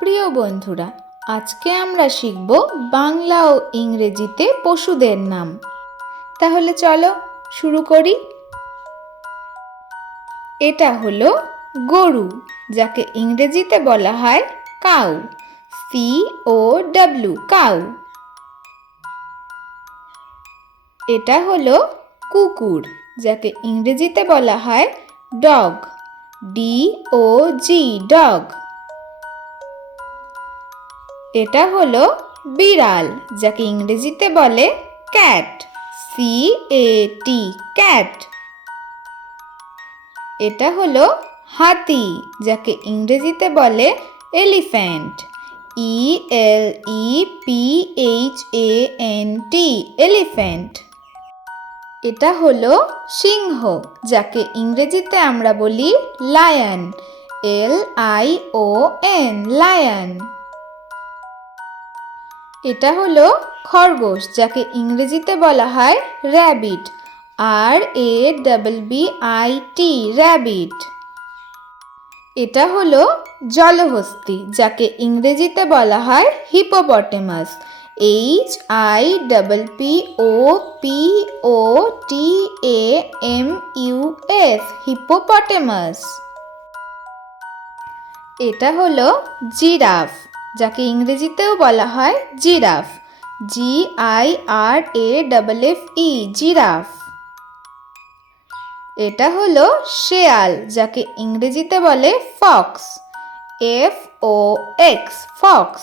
প্রিয় বন্ধুরা, আজকে আমরা শিখব বাংলা ও ইংরেজিতে পশুদের নাম। তাহলে চলো শুরু করি। এটা হলো গরু, যাকে ইংরেজিতে বলা হয় cow C O W cow. এটা হলো কুকুর, যাকে ইংরেজিতে বলা হয় dog D O G dog. এটা হলো বিড়াল, যাকে ইংরেজিতে বলে cat C A T cat. এটা হলো হাতি, যাকে ইংরেজিতে বলে elephant E L E P H A N T elephant. এটা হলো সিংহ, যাকে ইংরেজিতে আমরা বলি lion L I O N lion. এটা হলো খরগোশ, যাকে ইংরেজিতে বলা হয় rabbit, R A double B I T, rabbit. এটা হলো জলহস্তি, যাকে ইংরেজিতে বলা হয় hippopotamus H I double P O P O T A M U S hippopotamus. এটা হলো জিরাফ। যাকে ইংরেজিতেও বলা হয় giraffe. G I R A double F E giraffe. এটা হলো শেয়াল, যাকে ইংরেজিতে বলে fox. F O X fox.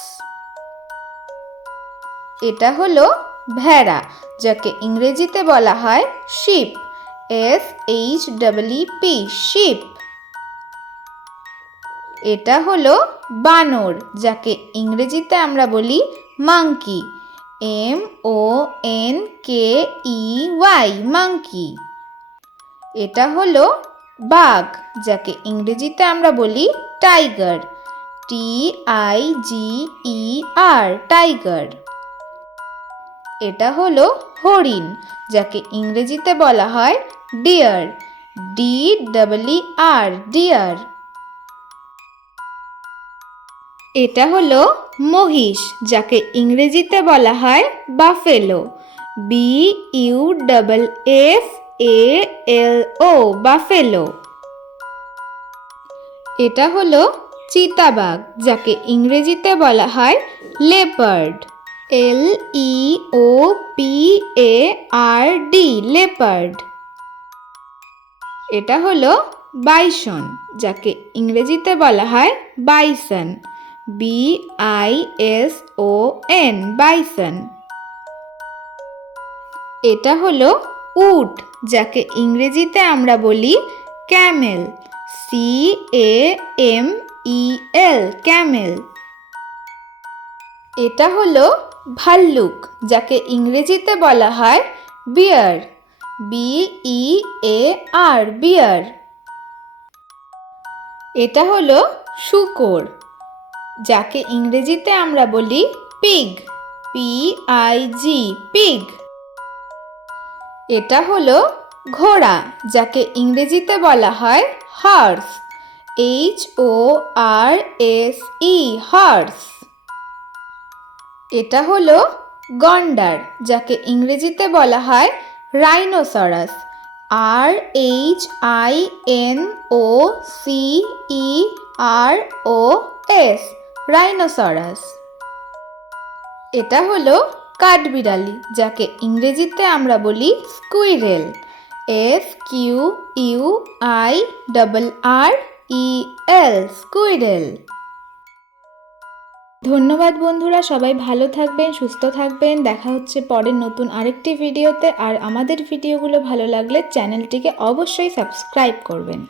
এটা হলো ভেড়া, যাকে ইংরেজিতে বলা হয় sheep. S H double E P sheep. এটা হলো বানর, যাকে ইংরেজিতে আমরা বলি monkey M O N K E Y monkey এটা হলো বাঘ, যাকে ইংরেজিতে আমরা বলি tiger T I G E R tiger এটা হলো হরিণ, যাকে ইংরেজিতে বলা হয় deer D double E R deer এটা হলো মহিষ, যাকে ইংরেজিতে বলা হয় buffalo. B U double F A L O buffalo. এটা হলো চিতাবাঘ, যাকে ইংরেজিতে বলা হয় leopard. L E O P A R D leopard. এটা হলো বাইসন, যাকে ইংরেজিতে বলা হয় bison. B I S O N bison এটা হলো উট, যাকে ইংরেজিতে আমরা বলি camel. C A M E L camel. এটা হলো ভাল্লুক, যাকে ইংরেজিতে বলা হয় বিয়ার। বি ই এ আর বিয়ার। এটা হলো শুকর। যাকে ইংরেজিতে আমরা বলি pig P I G pig এটা হলো ঘোড়া, যাকে ইংরেজিতে বলা হয় horse H O R S E horse এটা হলো গন্ডার, যাকে ইংরেজিতে বলা হয় rhinoceros R H I N O C E R O S rhinoceros. এটা হলো কাঠবিড়ালি, যাকে ইংরেজিতে আমরা বলি squirrel. S Q U I double R E L, squirrel. ধন্যবাদ বন্ধুরা, সবাই ভালো থাকবেন, সুস্থ থাকবেন। দেখা হচ্ছে পরের নতুন আরেকটি ভিডিওতে। আর আমাদের ভিডিওগুলো ভালো লাগলে চ্যানেলটিকে অবশ্যই সাবস্ক্রাইব করবেন।